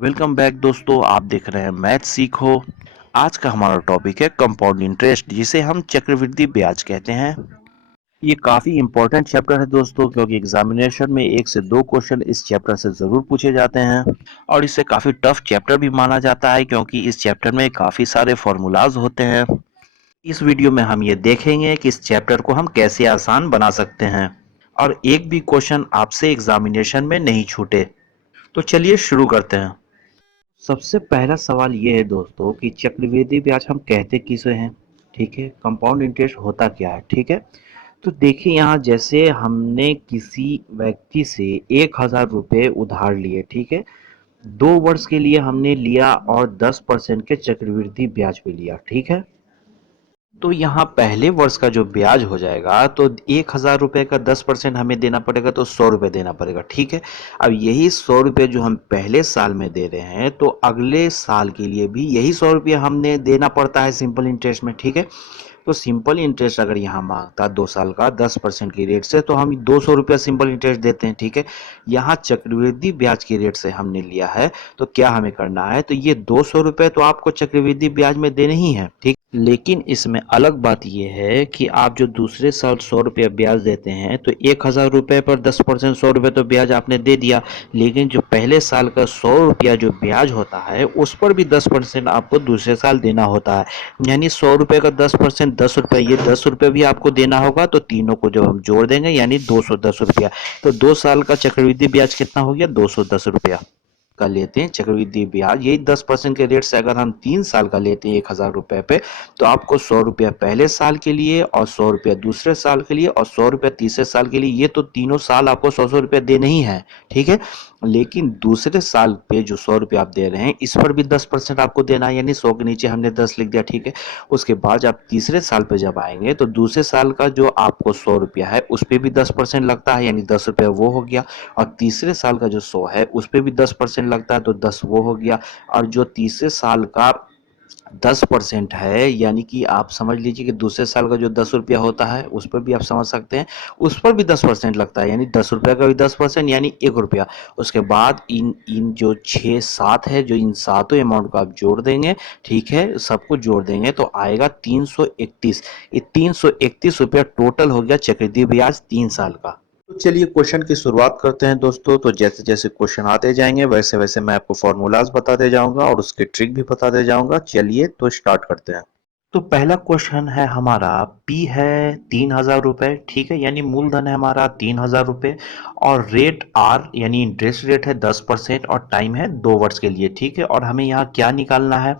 Welcome back दोस्तों, आप देख रहे हैं मैथ सीखो। आज का हमारा टॉपिक है कंपाउंड इंटरेस्ट, जिसे हम चक्रवृद्धि ब्याज कहते हैं। ये काफी इंपॉर्टेंट चैप्टर है दोस्तों, क्योंकि एग्जामिनेशन में 1 से 2 क्वेश्चन इस चैप्टर से जरूर पूछे जाते हैं। और इसे काफी टफ चैप्टर भी माना जाता है, क्योंकि इस चैप्टर में काफी सारे फॉर्मूलाज होते हैं। इस वीडियो में हम ये देखेंगे कि इस चैप्टर को हम कैसे आसान बना सकते हैं और एक भी क्वेश्चन आपसे एग्जामिनेशन में नहीं छूटे। तो चलिए शुरू करते हैं। सबसे पहला सवाल ये है दोस्तों कि चक्रवृद्धि ब्याज हम कहते किसे हैं। ठीक है, कंपाउंड इंटरेस्ट होता क्या है। ठीक है, तो देखिए यहाँ जैसे हमने किसी व्यक्ति से 1,000 रुपये उधार लिए। ठीक है, 2 वर्ष के लिए हमने लिया और 10% के चक्रवृद्धि ब्याज पे लिया। ठीक है, तो यहाँ पहले वर्ष का जो ब्याज हो जाएगा, तो 1,000 रुपये का 10% हमें देना पड़ेगा, तो 100 रुपये देना पड़ेगा। ठीक है, अब यही 100 रुपये जो हम पहले साल में दे रहे हैं, तो अगले साल के लिए भी यही 100 रुपये हमने देना पड़ता है सिंपल इंटरेस्ट में। ठीक है, तो सिंपल इंटरेस्ट अगर यहाँ मांगता 2 साल का 10% की रेट से, तो हम 200 रुपया सिंपल इंटरेस्ट देते हैं। ठीक है, यहाँ चक्रवृद्धि ब्याज की रेट से हमने लिया है, तो क्या हमें करना है, तो ये 200 रुपये तो आपको चक्रवृद्धि ब्याज में देने ही है। ठीक, लेकिन इसमें अलग बात यह है कि आप जो दूसरे साल 100 रुपया ब्याज देते हैं, तो 1,000 रुपये पर 10% 100 रुपये तो ब्याज आपने दे दिया, लेकिन जो पहले साल का 100 रुपया जो ब्याज होता है, उस पर भी 10% आपको दूसरे साल देना होता है। यानी 100 रुपये का 10%, 10 रुपये, ये 10 रुपये भी आपको देना होगा। तो तीनों को जब हम जोड़ देंगे यानी 210 रुपया, तो 2 साल का चक्रवृद्धि ब्याज कितना हो गया, 210 रुपया का लेते हैं चक्रवृद्धि ब्याज। यही 10% के रेट से अगर हम 3 साल का लेते हैं 1,000 रुपये पे, तो आपको 100 रुपया पहले साल के लिए और 100 रुपया दूसरे साल के लिए और 100 रुपया तीसरे साल के लिए, ये तो तीनों साल आपको 100-100 रुपया देने ही है। ठीक है, लेकिन दूसरे साल पे जो 100 रुपया आप दे रहे हैं, इस पर भी 10% आपको देना है, यानी 100 के नीचे हमने 10 लिख दिया। ठीक है, उसके बाद आप तीसरे साल पे जब आएंगे, तो दूसरे साल का जो आपको 100 रुपया है, उस पर भी 10% लगता है, यानी 10 रुपया वो हो गया। और तीसरे साल का जो 100 है, उस पर भी 10% लगता है, तो 10 वो हो गया। और जो तीसरे साल का 10% है, यानी कि आप समझ लीजिए कि दूसरे साल का जो 10 रुपया होता है, उस पर भी आप समझ सकते हैं, उस पर भी 10% लगता है, यानी 10 रुपया का भी 10%, यानी 1 रुपया। उसके बाद इन इन जो 6-7 है, जो इन सातों अमाउंट को आप जोड़ देंगे। ठीक है, सबको जोड़ देंगे तो आएगा 331। ये 331 रुपया टोटल हो गया चक्रवृद्धि ब्याज 3 साल का। तो चलिए क्वेश्चन की शुरुआत करते हैं दोस्तों। तो जैसे जैसे क्वेश्चन आते जाएंगे, वैसे वैसे मैं आपको फॉर्मूलाज बताते जाऊंगा और उसके ट्रिक भी बताते जाऊंगा। चलिए तो स्टार्ट करते हैं। तो पहला क्वेश्चन है हमारा, P है 3,000 रुपये। ठीक है, यानी मूलधन है हमारा 3,000 रुपये, और रेट R यानी इंटरेस्ट रेट है 10%, और टाइम है 2 वर्ष के लिए। ठीक है, और हमें यहाँ क्या निकालना है,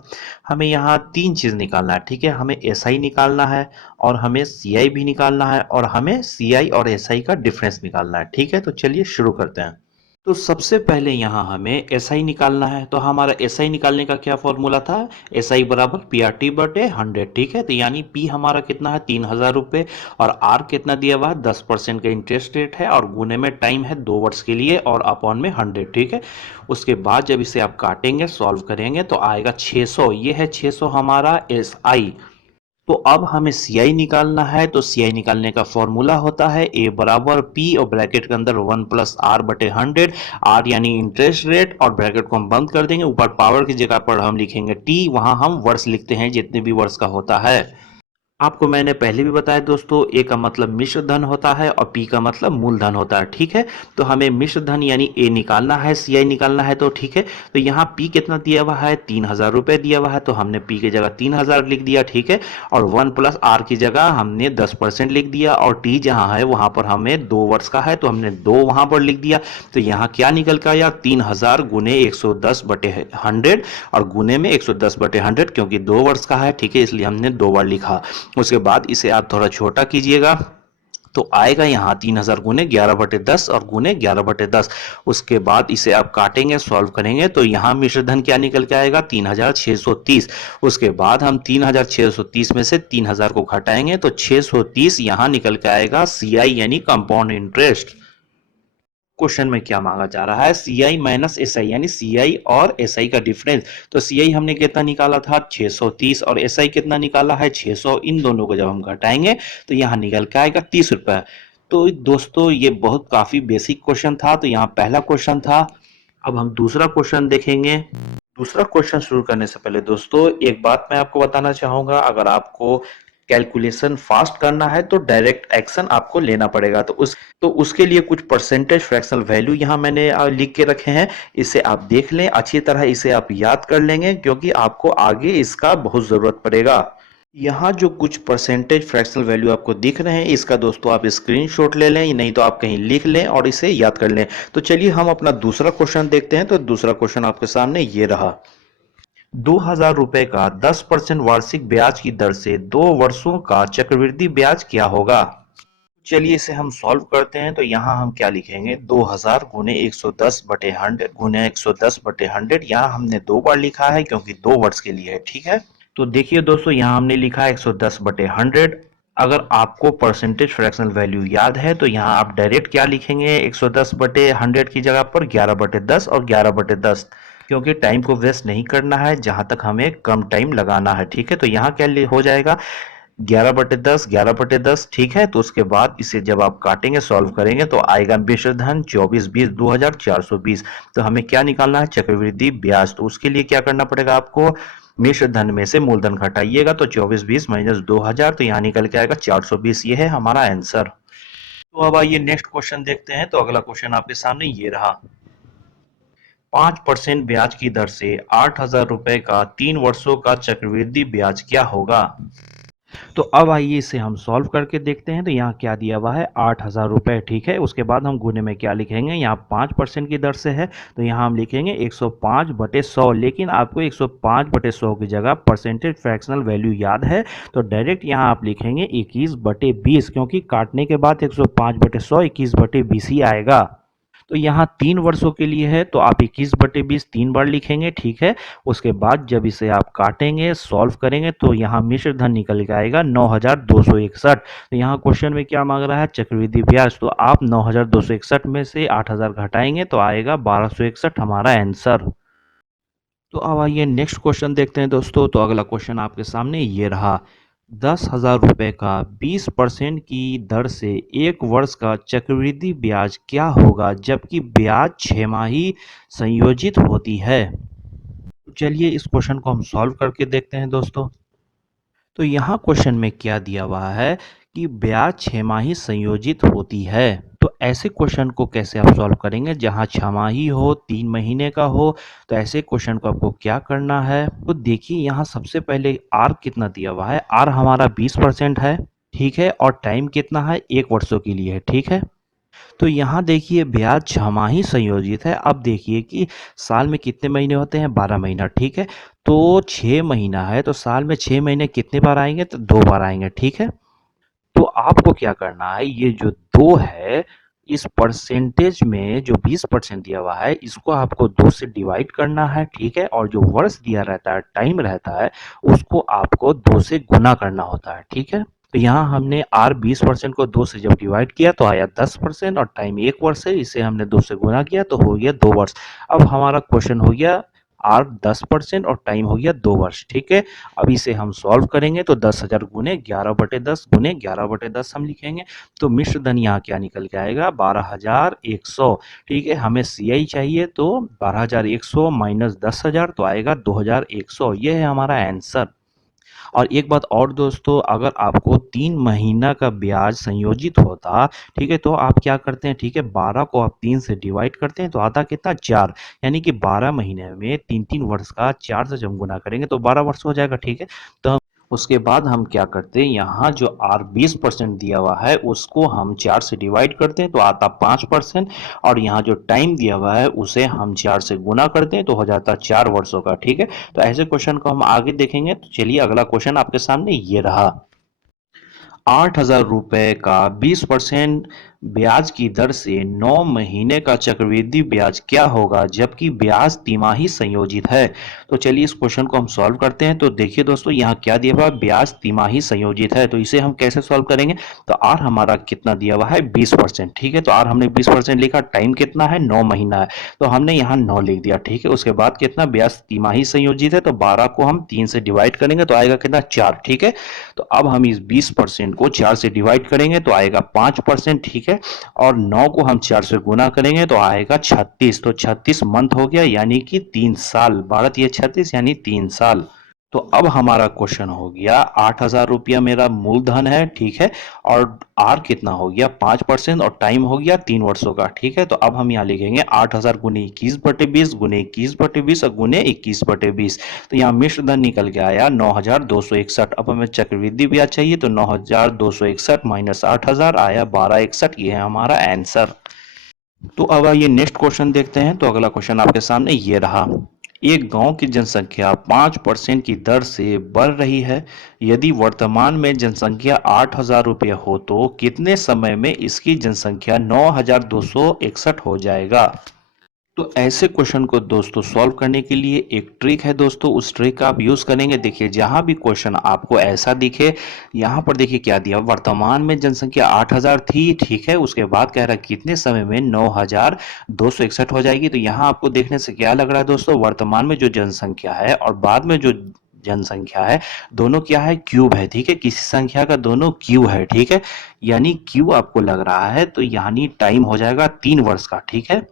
हमें यहाँ 3 चीज़ निकालना है। ठीक है, हमें SI निकालना है, और हमें CI भी निकालना है, और हमें CI और SI का डिफरेंस निकालना है। ठीक है, तो चलिए शुरू करते हैं। तो सबसे पहले यहाँ हमें SI निकालना है, तो हमारा SI निकालने का क्या फॉर्मूला था, SI बराबर PRT/100। ठीक है, तो यानी P हमारा कितना है 3,000 रुपये, और R कितना दिया हुआ है 10% का इंटरेस्ट रेट है, और गुने में टाइम है 2 वर्ष के लिए, और अपॉन में 100। ठीक है, उसके बाद जब इसे आप काटेंगे, सॉल्व करेंगे, तो आएगा 600। ये है 600 हमारा SI। तो अब हमें CI निकालना है, तो CI निकालने का फॉर्मूला होता है A बराबर P और ब्रैकेट के अंदर 1+R/100। R यानी इंटरेस्ट रेट, और ब्रैकेट को हम बंद कर देंगे, ऊपर पावर की जगह पर हम लिखेंगे T, वहां हम वर्ष लिखते हैं जितने भी वर्ष का होता है। आपको मैंने पहले भी बताया दोस्तों, ए का मतलब मिश्र धन होता है और पी का मतलब मूलधन होता है। ठीक है, तो हमें मिश्र धन यानी ए निकालना है, सीआई निकालना है। तो ठीक है, तो यहाँ पी कितना दिया हुआ है 3,000 रुपये दिया हुआ है, तो हमने पी की जगह 3,000 लिख दिया। ठीक है, और 1+R की जगह हमने 10% लिख दिया, और टी जहाँ है वहां पर हमें 2 वर्ष का है, तो हमने 2 वहां पर लिख दिया। तो यहाँ क्या निकल के आया, 3,000 गुने 110/100, और गुने में 110/100, क्योंकि 2 वर्ष का है। ठीक है, इसलिए हमने 2 बार लिखा। उसके बाद इसे आप थोड़ा छोटा कीजिएगा, तो आएगा यहाँ 3,000 गुने 11/10 और गुने 11/10। उसके बाद इसे आप काटेंगे, सॉल्व करेंगे, तो यहाँ मिश्र धन क्या निकल के आएगा 3,630। उसके बाद हम 3,630 में से 3,000 को घटाएंगे, तो 630 यहाँ निकल के आएगा CI यानी कंपाउंड इंटरेस्ट। क्वेश्चन में क्या मांगा जा रहा है, CI माइनस SI, यानी CI और SI का डिफरेंस। तो CI हमने कितना निकाला था 630, और SI कितना निकाला है 600। इन दोनों को जब हम घटाएंगे, तो यहाँ निकल के आएगा 30 रुपए। तो दोस्तों ये बहुत काफी बेसिक क्वेश्चन था। तो यहाँ पहला क्वेश्चन था अब हम दूसरा क्वेश्चन देखेंगे। दूसरा क्वेश्चन शुरू करने से पहले दोस्तों एक बात मैं आपको बताना चाहूंगा, अगर आपको कैलकुलेशन फास्ट करना है तो डायरेक्ट एक्शन आपको लेना पड़ेगा। तो उसके लिए कुछ परसेंटेज फ्रैक्शनल वैल्यू यहाँ मैंने लिख के रखे हैं। इसे आप देख लें अच्छी तरह, इसे आप याद कर लेंगे क्योंकि आपको आगे इसका बहुत जरूरत पड़ेगा। यहाँ जो कुछ परसेंटेज फ्रैक्शनल वैल्यू आपको दिख रहे हैं, इसका दोस्तों आप स्क्रीनशॉट ले लें, नहीं तो आप कहीं लिख लें और इसे याद कर लें। तो चलिए हम अपना दूसरा क्वेश्चन देखते हैं। तो दूसरा क्वेश्चन आपके सामने ये रहा। 2000 रुपए का 10% वार्षिक ब्याज की दर से 2 वर्षों का चक्रवृद्धि ब्याज क्या होगा। चलिए इसे हम सॉल्व करते हैं। तो यहाँ हम क्या लिखेंगे, 2000 गुने 110/100 गुने 110/100। यहाँ हमने 2 बार लिखा है क्योंकि 2 वर्ष के लिए है, ठीक है। तो देखिए दोस्तों यहाँ हमने लिखा 110/100। अगर आपको परसेंटेज फ्रैक्शनल वैल्यू याद है तो यहाँ आप डायरेक्ट क्या लिखेंगे, 110/100 की जगह पर 11/10 और 11/10, क्योंकि टाइम को वेस्ट नहीं करना है, जहां तक हमें कम टाइम लगाना है, ठीक है। तो यहाँ क्या हो जाएगा, 11/10 11/10, ठीक है। तो उसके बाद इसे जब आप काटेंगे सॉल्व करेंगे तो आएगा मिश्र धन 24/20 तो हमें क्या निकालना है, चक्रवृद्धि ब्याज। तो उसके लिए क्या करना पड़ेगा आपको, मिश्र धन में से मूलधन घटाइएगा। तो 24/20 - 2000, तो यहाँ निकल के आएगा 420। ये है हमारा आंसर। तो अब आइए नेक्स्ट क्वेश्चन देखते हैं। तो अगला क्वेश्चन आपके सामने ये रहा। 5% ब्याज की दर से 8,000 रुपए का 3 वर्षों का चक्रवृद्धि ब्याज क्या होगा। तो अब आइए इसे हम सॉल्व करके देखते हैं। तो यहाँ क्या दिया हुआ है, 8,000 रुपए, ठीक है। उसके बाद हम गुने में क्या लिखेंगे, यहाँ 5% की दर से है तो यहाँ हम लिखेंगे 105/100। लेकिन आपको 105/100 की जगह परसेंटेज फ्रैक्शनल वैल्यू याद है तो डायरेक्ट यहाँ आप लिखेंगे 21/20, क्योंकि काटने के बाद 105/100 21/20 ही आएगा। तो यहाँ 3 वर्षों के लिए है तो आप 21/20 3 बार लिखेंगे, ठीक है। उसके बाद जब इसे आप काटेंगे सॉल्व करेंगे तो यहाँ मिश्र धन निकल के आएगा 9,261। तो यहाँ क्वेश्चन में क्या मांग रहा है, चक्रवृद्धि ब्याज। तो आप 9,261 में से 8,000 घटाएंगे तो आएगा 1,261 हमारा आंसर। तो अब आइए नेक्स्ट क्वेश्चन देखते हैं दोस्तों। तो अगला क्वेश्चन आपके सामने ये रहा। 10,000 रुपए का 20% की दर से 1 वर्ष का चक्रवृद्धि ब्याज क्या होगा जबकि ब्याज 6 माही संयोजित होती है। तो चलिए इस क्वेश्चन को हम सॉल्व करके देखते हैं दोस्तों। तो यहाँ क्वेश्चन में क्या दिया हुआ है कि ब्याज 6 माही संयोजित होती है। तो ऐसे क्वेश्चन को कैसे आप सॉल्व करेंगे, जहाँ 6 माही हो, 3 महीने का हो। तो ऐसे क्वेश्चन को आपको क्या करना है, तो देखिए यहाँ सबसे पहले आर कितना दिया हुआ है, आर हमारा 20% है, ठीक है। और टाइम कितना है, 1 वर्षों के लिए है, ठीक है। तो यहाँ देखिए ब्याज 6 माही संयोजित है। अब देखिए कि साल में कितने महीने होते हैं, 12 महीना, ठीक है। तो 6 महीना है तो साल में 6 महीने कितने बार आएंगे, तो 2 बार आएंगे, ठीक है। तो आपको क्या करना है, ये जो 2 है इस परसेंटेज में जो 20% दिया हुआ है इसको आपको 2 से डिवाइड करना है, ठीक है। और जो वर्ष दिया रहता है, टाइम रहता है, उसको आपको 2 से गुना करना होता है, ठीक है। तो यहाँ हमने आर 20% को 2 से जब डिवाइड किया तो आया 10% और टाइम 1 वर्ष है, इसे हमने 2 से गुना किया तो हो गया 2 वर्ष। अब हमारा क्वेश्चन हो गया आर 10% और टाइम हो गया 2 वर्ष, ठीक है। अब इसे हम सॉल्व करेंगे तो 10,000 गुने 11/10 गुने 11/10 हम लिखेंगे। तो मिश्र धन यहाँ क्या निकल के आएगा, 12,100, ठीक है। हमें CI चाहिए तो 12,100 माइनस 10,000 तो आएगा 2,100। ये है हमारा आंसर। और एक बात और दोस्तों, अगर आपको 3 महीना का ब्याज संयोजित होता, ठीक है, तो आप क्या करते हैं, ठीक है, 12 को आप 3 से डिवाइड करते हैं तो आता कितना, 4। यानी कि 12 महीने में 3-3 वर्ष का 4 से जब गुना करेंगे तो 12 वर्ष हो जाएगा, ठीक है। तो उसके बाद हम क्या करते हैं, यहाँ जो आर 20% दिया हुआ है उसको हम 4 से डिवाइड करते हैं तो आता 5%। और यहाँ जो टाइम दिया हुआ है उसे हम 4 से गुना करते हैं तो हो जाता 4 वर्षों का, ठीक है। तो ऐसे क्वेश्चन को हम आगे देखेंगे। तो चलिए अगला क्वेश्चन आपके सामने ये रहा। 8,000 रुपए का 20% ब्याज की दर से 9 महीने का चक्रवृद्धि ब्याज क्या होगा जबकि ब्याज तिमाही संयोजित है। तो चलिए इस क्वेश्चन को हम सॉल्व करते हैं। तो देखिए दोस्तों यहाँ क्या दिया हुआ है, ब्याज तिमाही संयोजित है, तो इसे हम कैसे सॉल्व करेंगे। तो आर हमारा कितना दिया हुआ है, 20%, ठीक है। तो आर हमने 20% लिखा, टाइम कितना है, 9 महीना है, तो हमने यहाँ 9 लिख दिया, ठीक है। उसके बाद कितना, ब्याज तिमाही संयोजित है तो 12 को हम 3 से डिवाइड करेंगे तो आएगा कितना, 4, ठीक है। तो अब हम इस 20% को 4 से डिवाइड करेंगे तो आएगा 5%, ठीक है। है। और 9 को हम 4 से गुना करेंगे तो आएगा 36, तो 36 मंथ हो गया यानी कि 3 साल, 12 × 36 यानी 3 साल। तो अब हमारा क्वेश्चन हो गया 8,000 रुपया मेरा मूलधन है, ठीक है, और आर कितना हो गया 5% और टाइम हो गया 3 वर्षों का, ठीक है। तो अब हम यहाँ लिखेंगे 8,000 गुने 21/20 गुने 21/20 और गुने 21/20। तो यहाँ मिश्र धन निकल के आया 9,261। अब हमें चक्रवृद्धि ब्याज चाहिए तो 9,261 माइनस 8,000 आया 1261। ये है हमारा आंसर। तो अब आइए नेक्स्ट क्वेश्चन देखते हैं। तो अगला क्वेश्चन आपके सामने ये रहा। एक गांव की जनसंख्या 5% की दर से बढ़ रही है। यदि वर्तमान में जनसंख्या 8,000 रुपये हो तो कितने समय में इसकी जनसंख्या 9,261 हो जाएगा। तो ऐसे क्वेश्चन को दोस्तों सॉल्व करने के लिए एक ट्रिक है दोस्तों, उस ट्रिक का आप यूज करेंगे। देखिए जहां भी क्वेश्चन आपको ऐसा दिखे, यहां पर देखिए क्या दिया, वर्तमान में जनसंख्या 8,000 थी, ठीक है, उसके बाद कह रहा है कितने समय में 9,261 हो जाएगी। तो यहाँ आपको देखने से क्या लग रहा है दोस्तों, वर्तमान में जो जनसंख्या है और बाद में जो जनसंख्या है, दोनों क्या है, क्यूब है, ठीक है, किसी संख्या का दोनों क्यूब है, ठीक है, यानी क्यूब आपको लग रहा है तो यानी टाइम हो जाएगा 3 वर्ष का, ठीक है।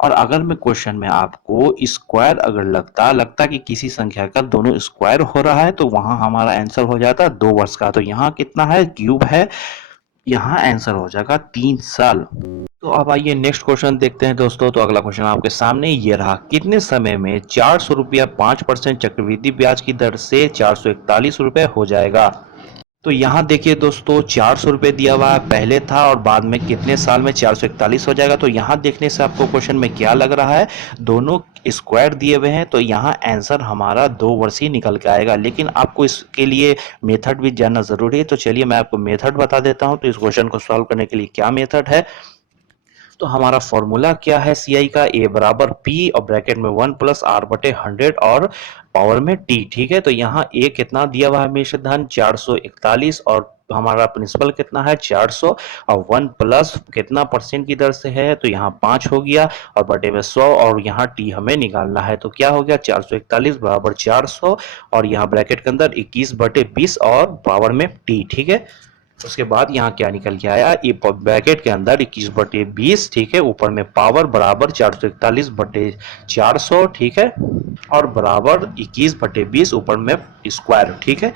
और अगर मैं क्वेश्चन में आपको स्क्वायर अगर लगता कि किसी संख्या का दोनों स्क्वायर हो रहा है तो वहां हमारा आंसर हो जाता 2 वर्ष का। तो यहाँ कितना है, क्यूब है, यहाँ आंसर हो जाएगा 3 साल। तो अब आइए नेक्स्ट क्वेश्चन देखते हैं दोस्तों। तो अगला क्वेश्चन आपके सामने ये रहा। कितने समय में 400 रुपया 5% चक्रवृद्धि ब्याज की दर से 441 रुपये हो जाएगा। तो यहाँ देखिए दोस्तों 400 रुपये दिया हुआ है, पहले था और बाद में कितने साल में 441 हो जाएगा। तो यहाँ देखने से आपको क्वेश्चन में क्या लग रहा है, दोनों स्क्वायर दिए हुए हैं तो यहाँ आंसर हमारा 2 वर्ष ही निकल के आएगा। लेकिन आपको इसके लिए मेथड भी जानना जरूरी है, तो चलिए मैं आपको मेथड बता देता हूँ। तो इस क्वेश्चन को सॉल्व करने के लिए क्या मेथड है, तो हमारा फॉर्मूला क्या है सीआई का, ए बराबर पी और ब्रैकेट में 1 प्लस आर बटे 100 और पावर में टी, ठीक है। तो यहाँ ए कितना दिया हुआ है हमेशा धन 441 और हमारा प्रिंसिपल कितना है 400 और 1 प्लस कितना परसेंट की दर से है, तो यहाँ 5 हो गया और बटे में 100 और यहाँ टी हमें निकालना है। तो क्या हो गया 441 बराबर 400 और यहाँ ब्रैकेट के अंदर 21/20 और पावर में टी, ठीक है। उसके बाद यहाँ क्या निकल के आया, ये ब्रैकेट के अंदर 21/20, ठीक है, ऊपर में पावर बराबर 441/400, ठीक है, और बराबर 21/20 ऊपर में स्क्वायर, ठीक है।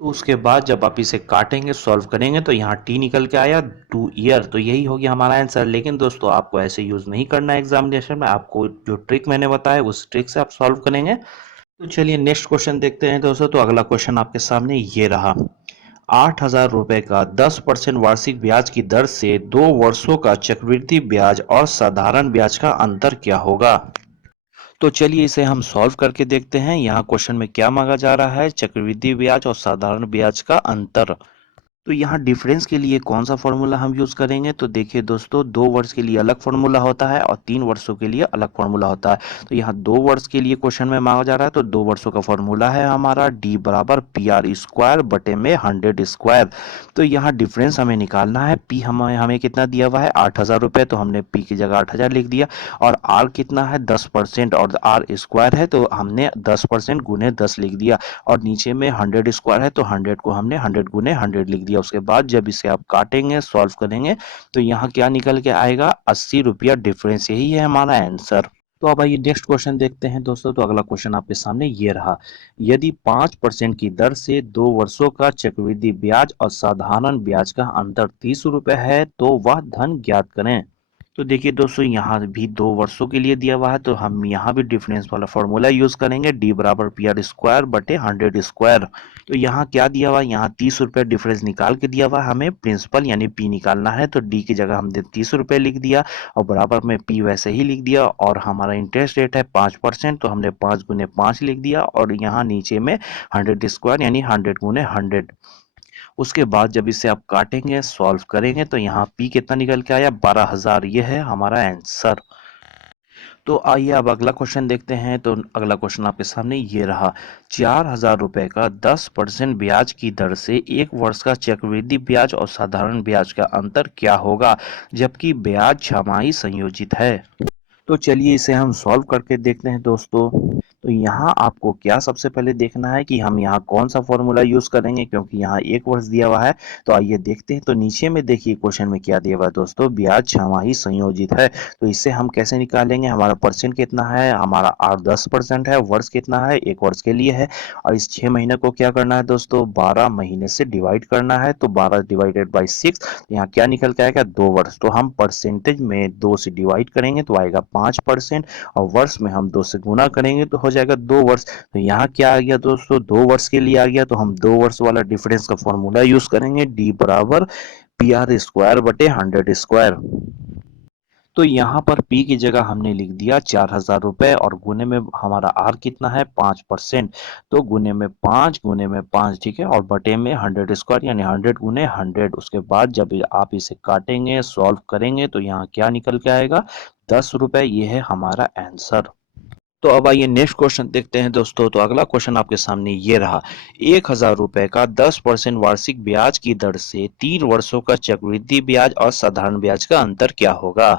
उसके बाद जब आप इसे काटेंगे सॉल्व करेंगे तो यहाँ टी निकल के आया 2 ईयर। तो यही हो गया हमारा आंसर। लेकिन दोस्तों आपको ऐसे यूज नहीं करना है एग्जामिनेशन में, आपको जो ट्रिक मैंने बताया उस ट्रिक से आप सॉल्व करेंगे। तो चलिए नेक्स्ट क्वेश्चन देखते हैं दोस्तों। तो अगला क्वेश्चन आपके सामने ये रहा। 8,000 रुपए का 10% वार्षिक ब्याज की दर से 2 वर्षों का चक्रवृद्धि ब्याज और साधारण ब्याज का अंतर क्या होगा। तो चलिए इसे हम सॉल्व करके देखते हैं। यहाँ क्वेश्चन में क्या मांगा जा रहा है, चक्रवृद्धि ब्याज और साधारण ब्याज का अंतर। तो यहाँ डिफरेंस के लिए कौन सा फॉर्मूला हम यूज करेंगे, तो देखिए दोस्तों 2 वर्ष के लिए अलग फॉर्मूला होता है और 3 वर्षों के लिए अलग फॉर्मूला होता है। तो यहाँ 2 वर्ष के लिए क्वेश्चन में मांगा जा रहा है तो 2 वर्षों का फॉर्मूला है हमारा डी बराबर पी आर स्क्वायर बटे में 100 स्क्वायर। तो यहाँ डिफरेंस हमें निकालना है। पी हमें कितना दिया हुआ है 8,000 रुपये, तो हमने पी की जगह 8,000 लिख दिया। और आर कितना है 10% और आर स्क्वायर है तो हमने 10% गुने 10 लिख दिया। और नीचे में 100 स्क्वायर है तो 100 को हमने 100 गुने 100 लिख दिया। उसके बाद जब इसे आप काटेंगे सॉल्व करेंगे तो यहाँ क्या निकल के आएगा 80 रुपया डिफरेंस, यही है हमारा आंसर। तो अब आइए नेक्स्ट क्वेश्चन देखते हैं दोस्तों। तो अगला क्वेश्चन आपके सामने ये रहा। यदि 5% की दर से 2 वर्षों का चक्रवृद्धि ब्याज और साधारण ब्याज का अंतर 30 रुपए है तो वह धन ज्ञात करें। तो देखिए दोस्तों यहाँ भी 2 वर्षों के लिए दिया हुआ है तो हम यहाँ भी डिफरेंस वाला फॉर्मूला यूज करेंगे, डी बराबर पी आर स्क्वायर बटे 100 स्क्वायर। तो यहाँ क्या दिया हुआ है, यहाँ 30 रुपये डिफरेंस निकाल के दिया हुआ है, हमें प्रिंसिपल यानी पी निकालना है। तो डी की जगह हमने 30 रुपये लिख दिया और बराबर में पी वैसे ही लिख दिया। और हमारा इंटरेस्ट रेट है 5% तो हमने 5 गुने 5 लिख दिया। और यहाँ नीचे में 100 स्क्वायर यानी 100 गुने 100। उसके बाद जब इसे आप काटेंगे सॉल्व करेंगे तो यहाँ पी कितना निकल के आया 12,000, ये है हमारा आंसर। तो आइए अब अगला क्वेश्चन देखते हैं। तो अगला क्वेश्चन आपके सामने ये रहा। 4,000 रुपए का 10% ब्याज की दर से 1 वर्ष का चक्रवृद्धि ब्याज और साधारण ब्याज का अंतर क्या होगा, जबकि ब्याज छमाही संयोजित है। तो चलिए इसे हम सॉल्व करके देखते हैं दोस्तों। तो यहाँ आपको क्या सबसे पहले देखना है कि हम यहाँ कौन सा फॉर्मूला यूज करेंगे, क्योंकि यहाँ एक वर्ष दिया हुआ है। तो आइए देखते हैं। तो नीचे में देखिए क्वेश्चन में क्या दिया हुआ है दोस्तों, ब्याज छमाही संयोजित है। तो इससे हम कैसे निकालेंगे, हमारा परसेंट कितना है, हमारा 8-10% है, वर्ष कितना है, एक वर्ष के लिए है। और इस 6 महीने को क्या करना है दोस्तों, 12 महीने से डिवाइड करना है। तो 12 डिवाइडेड बाई 6, यहाँ क्या निकल के आएगा, 2 वर्ष। तो हम परसेंटेज में 2 से डिवाइड करेंगे तो आएगा 5%, और वर्ष में हम 2 से गुना करेंगे तो हो जाएगा 2 वर्ष। तो यहाँ क्या आ गया दोस्तों, 2 वर्ष के लिए आ गया। तो हम 2 वर्ष वाला डिफरेंस का फॉर्मूला यूज करेंगे, डी बराबर पी आर स्क्वायर बटे 100 स्क्वायर। तो यहाँ पर P की जगह हमने लिख दिया 4,000 रुपए, और गुने में हमारा R कितना है, 5%। तो गुने में 5 गुने में 5, ठीक है, और बटे में 100 स्क्वायर, यानी 100 गुने 100। उसके बाद जब आप इसे काटेंगे, सॉल्व करेंगे, तो यहाँ क्या निकल के आएगा, 10 रुपए। ये है हमारा आंसर। तो अब आइए नेक्स्ट क्वेश्चन देखते हैं दोस्तों। तो अगला क्वेश्चन आपके सामने ये रहा, 1,000 रुपए का 10% वार्षिक ब्याज की दर से 3 वर्षों का चक्रवृद्धि ब्याज और साधारण ब्याज का अंतर क्या होगा।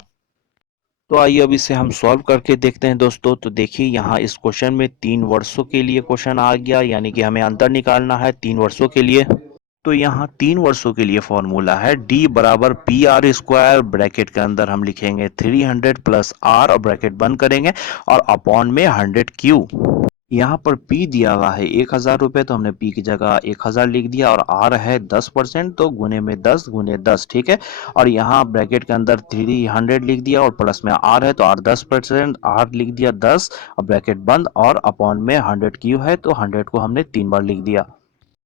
तो आइए अब इसे हम सॉल्व करके देखते हैं दोस्तों। तो देखिए यहाँ इस क्वेश्चन में 3 वर्षों के लिए क्वेश्चन आ गया, यानी कि हमें अंतर निकालना है 3 वर्षों के लिए। तो यहाँ 3 वर्षों के लिए फॉर्मूला है डी बराबर पी आर स्क्वायर, ब्रैकेट के अंदर हम लिखेंगे 300 प्लस आर और ब्रैकेट बंद करेंगे, और अपॉन में 100 क्यू। यहाँ पर P दिया हुआ है 1,000 रुपए, तो हमने P की जगह 1,000 लिख दिया, और R है 10%, तो गुने में 10 गुने 10, ठीक है। और यहाँ ब्रैकेट के अंदर 300 लिख दिया, और प्लस में R है तो R 10%, R लिख दिया 10, और ब्रैकेट बंद, और अपॉन में 100 क्यू है, तो 100 को हमने 3 बार लिख दिया।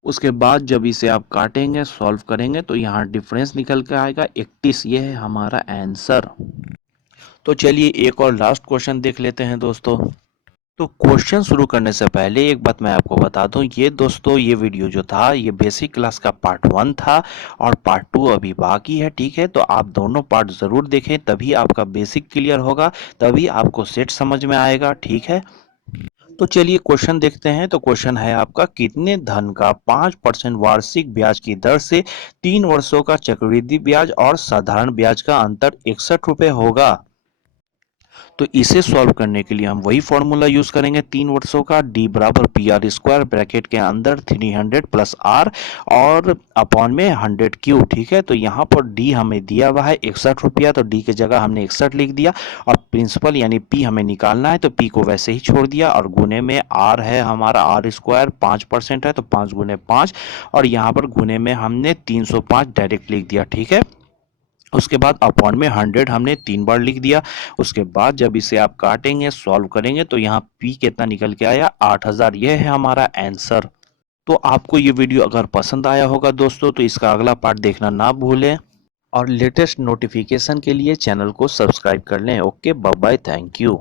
उसके बाद जब इसे आप काटेंगे, सॉल्व करेंगे, तो यहाँ डिफरेंस निकल के आएगा 31। ये है हमारा आंसर। तो चलिए एक और लास्ट क्वेश्चन देख लेते हैं दोस्तों। तो क्वेश्चन शुरू करने से पहले एक बात मैं आपको बता दूं, ये दोस्तों ये वीडियो जो था ये बेसिक क्लास का पार्ट 1 था, और पार्ट 2 अभी बाकी है, ठीक है। तो आप दोनों पार्ट ज़रूर देखें, तभी आपका बेसिक क्लियर होगा, तभी आपको सेट समझ में आएगा, ठीक है। तो चलिए क्वेश्चन देखते हैं। तो क्वेश्चन है आपका, कितने धन का 5% वार्षिक ब्याज की दर से 3 वर्षों का चक्रवृद्धि ब्याज और साधारण ब्याज का अंतर 61 रुपए होगा। तो इसे सॉल्व करने के लिए हम वही फॉर्मूला यूज करेंगे 3 वर्षों का, डी बराबर पी आर स्क्वायर, ब्रैकेट के अंदर 300 प्लस आर और अपॉन में 100 क्यू, ठीक है। तो यहाँ पर डी हमें दिया हुआ है 61 रुपया, तो डी की जगह हमने 61 लिख दिया, और प्रिंसिपल यानी पी हमें निकालना है, तो पी को वैसे ही छोड़ दिया, और गुने में आर है हमारा आर स्क्वायर 5% है, तो 5 गुने 5, और यहाँ पर गुने में हमने 305 डायरेक्ट लिख दिया, ठीक है। उसके बाद अपॉन में 100 हमने 3 बार लिख दिया। उसके बाद जब इसे आप काटेंगे, सॉल्व करेंगे, तो यहाँ पी कितना निकल के आया, 8,000। यह है हमारा आंसर। तो आपको ये वीडियो अगर पसंद आया होगा दोस्तों, तो इसका अगला पार्ट देखना ना भूलें, और लेटेस्ट नोटिफिकेशन के लिए चैनल को सब्सक्राइब कर लें। Okay, bye bye, thank you.